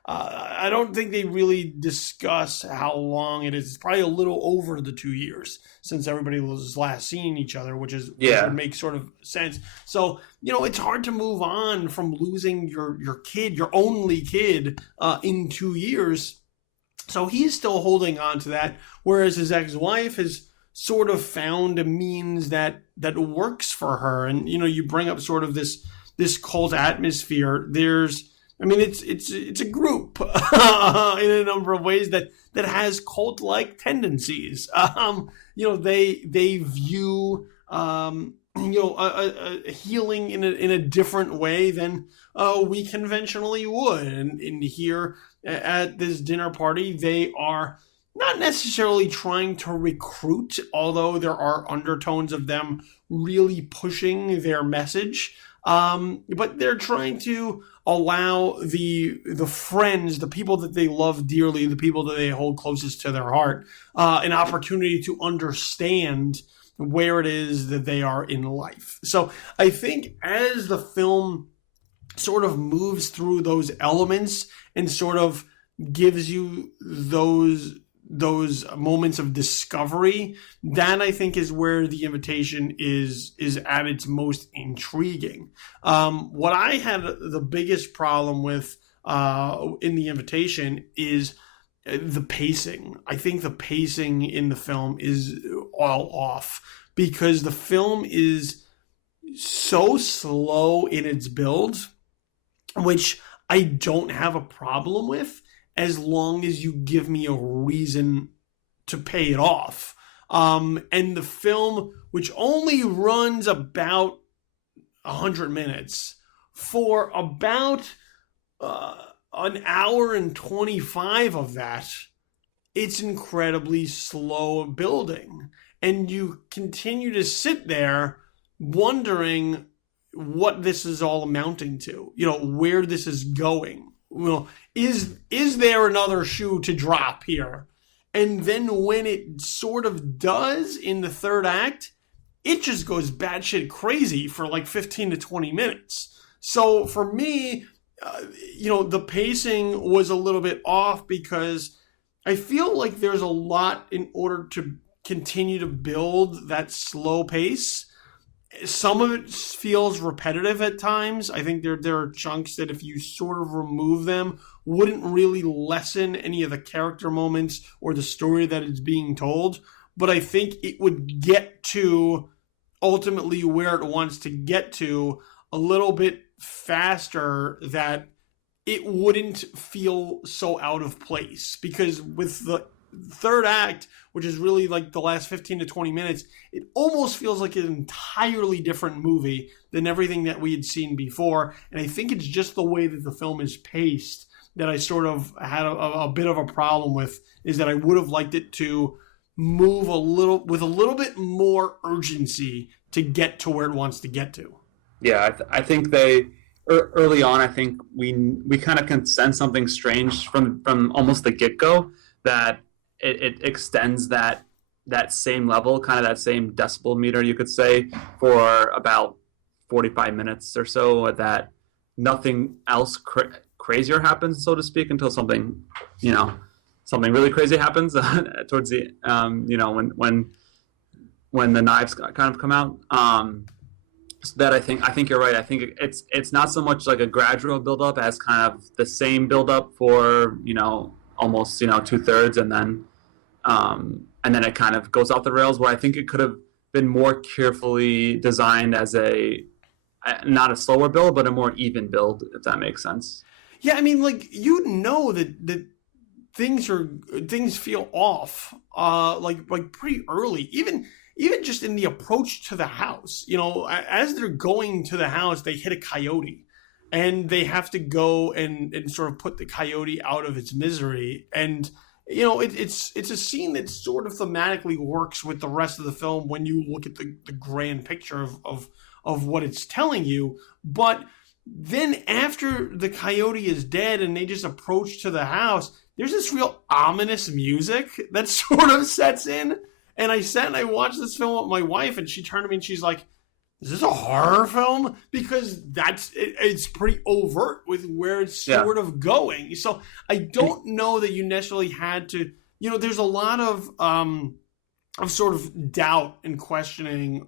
I don't think they really discuss how long it is. It's probably a little over the 2 years since everybody was last seeing each other, which would make sort of sense. So, it's hard to move on from losing your kid, your only kid, in 2 years. So he's still holding on to that, whereas his ex-wife has sort of found a means that works for her. And, you bring up sort of this cult atmosphere. It's a group in a number of ways that has cult-like tendencies. They view healing in a different way than we conventionally would. And here at this dinner party, they are not necessarily trying to recruit, although there are undertones of them really pushing their message. But they're trying to allow the friends, the people that they love dearly, the people that they hold closest to their heart, an opportunity to understand where it is that they are in life. So I think as the film sort of moves through those elements and sort of gives you those moments of discovery, that I think is where The Invitation is at its most intriguing. What I had the biggest problem with in The Invitation is the pacing. I think the pacing in the film is all off because the film is so slow in its build, which I don't have a problem with as long as you give me a reason to pay it off. And the film, which only runs about 100 minutes, for about an hour and 25 of that, it's incredibly slow building. And you continue to sit there wondering what this is all amounting to, where this is going. Well, is there another shoe to drop here? And then when it sort of does in the third act, it just goes batshit crazy for like 15 to 20 minutes. So for me, the pacing was a little bit off because I feel like there's a lot in order to continue to build that slow pace. Some of it feels repetitive at times. I think there are chunks that if you sort of remove them, wouldn't really lessen any of the character moments or the story that is being told. But I think it would get to ultimately where it wants to get to a little bit faster, that it wouldn't feel so out of place. Because with the third act, which is really like the last 15 to 20 minutes, it almost feels like an entirely different movie than everything that we had seen before. And I think it's just the way that the film is paced that I sort of had a bit of a problem with, is that I would have liked it to move with a little bit more urgency to get to where it wants to get to. Yeah, I think they early on, I think we kind of can sense something strange from almost the get-go, that it extends that same level, kind of that same decibel meter, you could say, for about 45 minutes or so, that nothing else crazier happens, so to speak, until something really crazy happens towards the when the knives kind of come out. So that I think you're right. I think it's not so much like a gradual buildup as kind of the same buildup for almost 2/3, and then it kind of goes off the rails, where I think it could have been more carefully designed as not a slower build, but a more even build, if that makes sense. Yeah, I mean, like, that things feel off, like pretty early, even just in the approach to the house. As they're going to the house, they hit a coyote, and they have to go and sort of put the coyote out of its misery. And it's a scene that sort of thematically works with the rest of the film when you look at the grand picture of what it's telling you. But then after the coyote is dead and they just approach to the house, there's this real ominous music that sort of sets in. And I sat and I watched this film with my wife, and she turned to me and she's like, "Is this a horror film?" Because it's pretty overt with where it's sort of going. So I don't know that you necessarily had to, there's a lot of sort of doubt and questioning,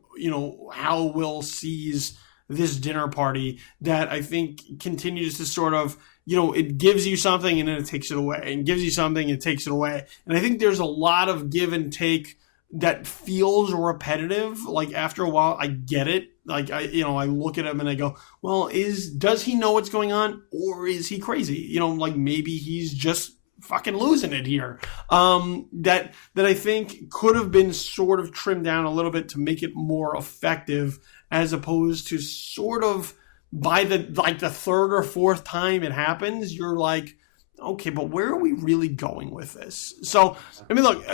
how Will sees this dinner party, that I think continues to sort of, it gives you something and then it takes it away, and gives you something and takes it away. And I think there's a lot of give and take that feels repetitive. Like, after a while, I get it. Like, I look at him and I go, well, does he know what's going on, or is he crazy? Like, maybe he's just fucking losing it here. That I think could have been sort of trimmed down a little bit to make it more effective, as opposed to sort of by the third or fourth time it happens, you're like, okay, but where are we really going with this? So, I mean, look,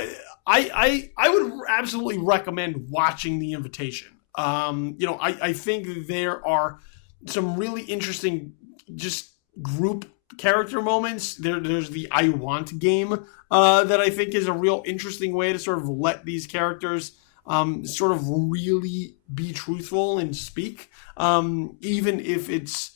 I would absolutely recommend watching The Invitation. I think there are some really interesting just group character moments. There's the I Want game that I think is a real interesting way to sort of let these characters sort of really be truthful and speak, even if it's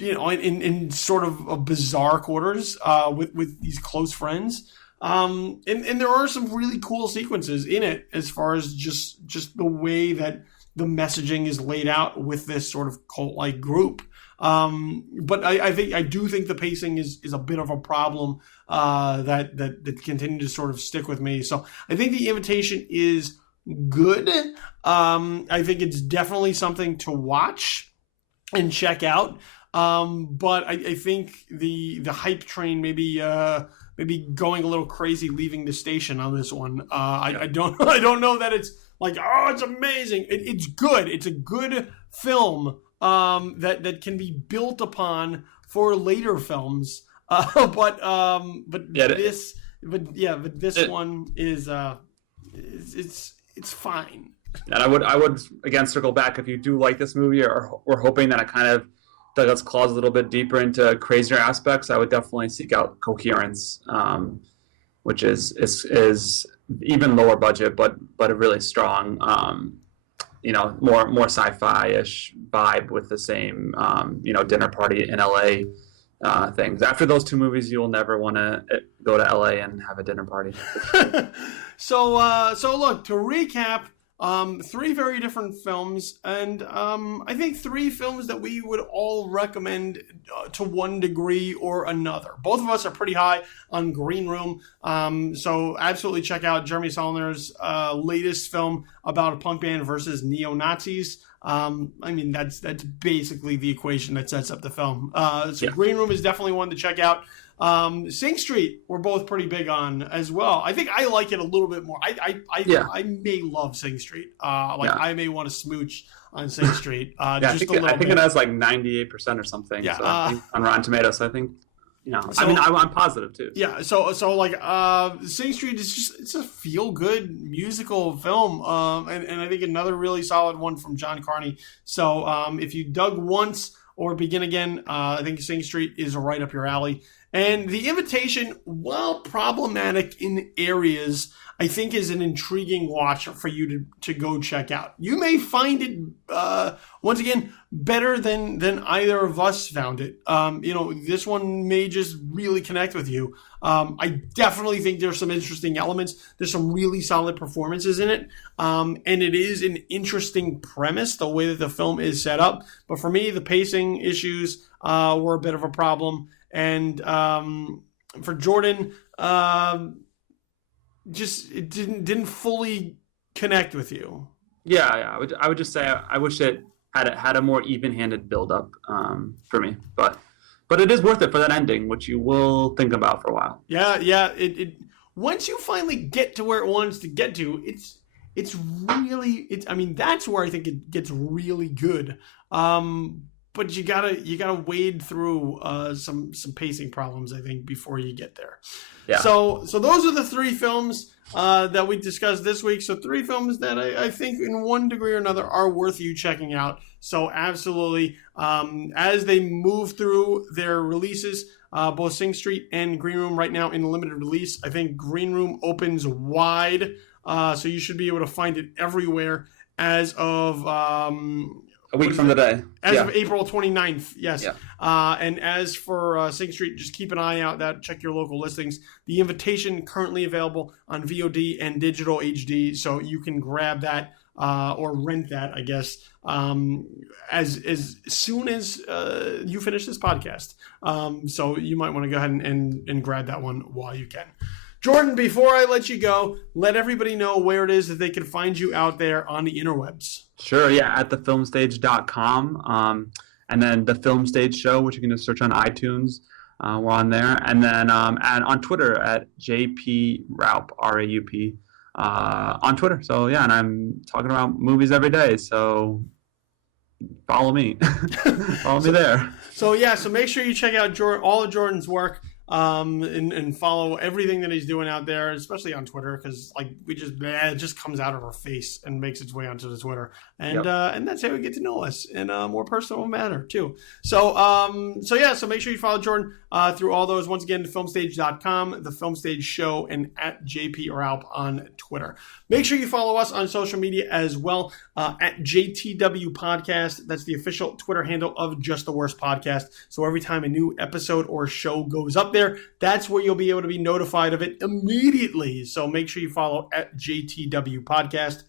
in sort of a bizarre quarters with these close friends. And there are some really cool sequences in it as far as just the way that the messaging is laid out with this sort of cult-like group. But I do think the pacing is a bit of a problem that continue to sort of stick with me. So I think The Invitation is good. I think it's definitely something to watch and check out. But I think the hype train maybe going a little crazy leaving the station on this one. I don't know that it's like, oh, it's amazing. It's good. It's a good film that can be built upon for later films. But this one is it's fine. And I would again circle back, if you do like this movie or hoping that it kind of dug its claws a little bit deeper into crazier aspects, I would definitely seek out Coherence, which is even lower budget, but a really strong, more sci-fi-ish vibe with the same, dinner party in LA things. After those two movies, you will never want to go to LA and have a dinner party. So look, to recap, three very different films, and I think three films that we would all recommend to one degree or another. Both of us are pretty high on Green Room, so absolutely check out Jeremy Saulnier's latest film about a punk band versus neo-Nazis. That's basically the equation that sets up the film. Green Room is definitely one to check out. Sing Street, we're both pretty big on as well. I think I like it a little bit more. I may love Sing Street. I may want to smooch on Sing Street. I think it has like 98% or something. Yeah, so on Rotten Tomatoes, I think. I'm positive too. Yeah, so Sing Street is it's a feel good musical film, and I think another really solid one from John Carney. So if you dug once or begin again, I think Sing Street is right up your alley. And The Invitation, while problematic in areas, I think is an intriguing watch for you to go check out. You may find it, once again, better than either of us found it. This one may just really connect with you. I definitely think there's some interesting elements. There's some really solid performances in it. And it is an interesting premise, the way that the film is set up. But for me, the pacing issues were a bit of a problem. And for Jordan, it didn't fully connect with you. Yeah. I would just say I wish it had a more even-handed build-up for me, but it is worth it for that ending, which you will think about for a while. Yeah. It once you finally get to where it wants to get to, it's really that's where I think it gets really good. But you gotta wade through some pacing problems, I think, before you get there. Yeah. So those are the three films that we discussed this week. So three films that I think in one degree or another are worth you checking out. So absolutely, as they move through their releases, both Sing Street and Green Room right now in limited release. I think Green Room opens wide, so you should be able to find it everywhere as of a week from today. As of April 29th, yes. Yeah. And as for Sing Street, just keep an eye out that. Check your local listings. The Invitation currently available on VOD and digital HD, so you can grab that or rent that, I guess, as soon as you finish this podcast. So you might want to go ahead and grab that one while you can. Jordan, before I let you go, let everybody know where it is that they can find you out there on the interwebs. Sure, yeah, at thefilmstage.com. And then The Film Stage Show, which you can just search on iTunes. We're on there. And then and on Twitter at JP Raup, R-A-U-P, on Twitter. So, yeah, and I'm talking about movies every day. So follow me. Follow me there. So make sure you check out all of Jordan's work. and follow everything that he's doing out there, especially on Twitter, because like it just comes out of our face and makes its way onto the Twitter, and that's how we get to know us in a more personal manner too. So make sure you follow Jordan through all those. Once again, thefilmstage.com, the Film Stage Show, and at JP Raup on Twitter. Make sure you follow us on social media as well, at JTW Podcast. That's the official Twitter handle of Just the Worst Podcast. So every time a new episode or show goes up there, that's where you'll be able to be notified of it immediately. So make sure you follow at JTW Podcast.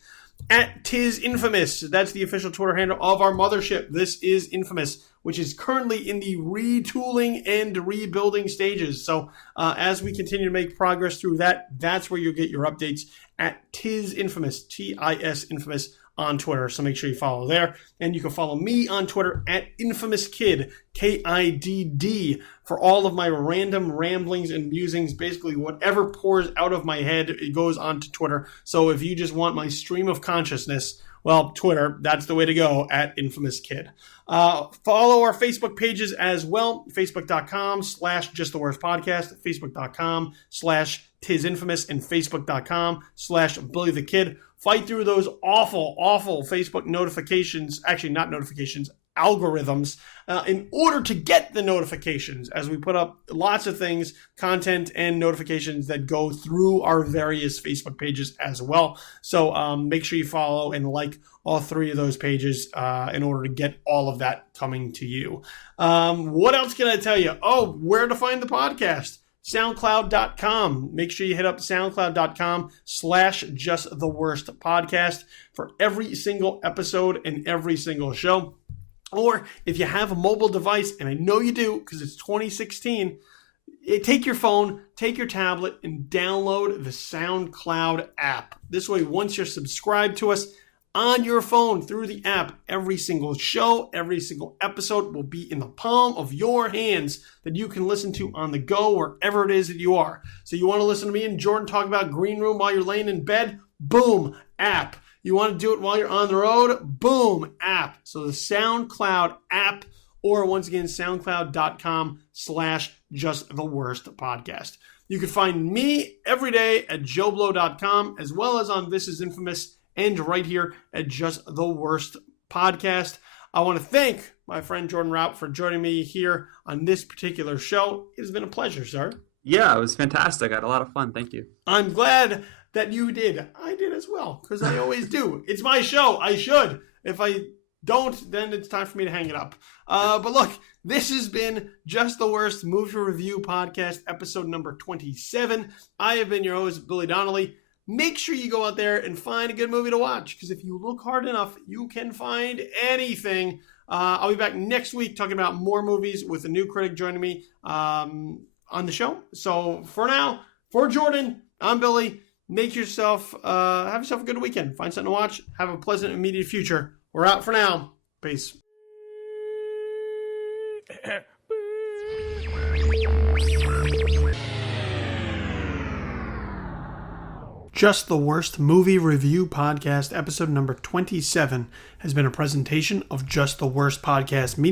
At Tis Infamous, that's the official Twitter handle of our mothership. This is Infamous, which is currently in the retooling and rebuilding stages. So as we continue to make progress through that, that's where you'll get your updates at Tis Infamous, TIS Infamous on Twitter. So make sure you follow there. And you can follow me on Twitter at Infamous Kid, KIDD, for all of my random ramblings and musings. Basically, whatever pours out of my head, it goes onto Twitter. So if you just want my stream of consciousness, well, Twitter, that's the way to go, at Infamous Kid. Follow our Facebook pages as well, facebook.com/justtheworstpodcast, facebook.com/tisinfamous, and facebook.com/bullythekid. Fight through those awful Facebook notifications, actually not notifications, algorithms, in order to get the notifications, as we put up lots of things, content and notifications that go through our various Facebook pages as well. So make sure you follow and like all three of those pages in order to get all of that coming to you. What else can I tell you? Oh, where to find the podcast. SoundCloud.com. Make sure you hit up SoundCloud.com/JustTheWorstPodcast for every single episode and every single show. Or if you have a mobile device, and I know you do because it's 2016, take your phone, take your tablet, and download the SoundCloud app. This way, once you're subscribed to us on your phone through the app, every single show, every single episode will be in the palm of your hands that you can listen to on the go wherever it is that you are. So you want to listen to me and Jordan talk about Green Room while you're laying in bed? Boom, app. You want to do it while you're on the road? Boom, app. So the SoundCloud app, or once again, SoundCloud.com/JustTheWorstPodcast. You can find me every day at JoeBlow.com, as well as on This Is Infamous, and right here at Just the Worst Podcast. I want to thank my friend Jordan Raup for joining me here on this particular show. It has been a pleasure, sir. Yeah, it was fantastic. I had a lot of fun. Thank you. I'm glad that you did. I did as well, because I always do. It's my show. I should. If I don't, then it's time for me to hang it up. But look, this has been Just the Worst Movie Review Podcast, episode number 27. I have been your host, Billy Donnelly. Make sure you go out there and find a good movie to watch, because if you look hard enough, you can find anything. I'll be back next week talking about more movies with a new critic joining me on the show. So for now, for Jordan, I'm Billy. Have yourself a good weekend. Find something to watch. Have a pleasant immediate future. We're out for now. Peace. Just the Worst Movie Review Podcast, episode number 27, has been a presentation of Just the Worst Podcast Media.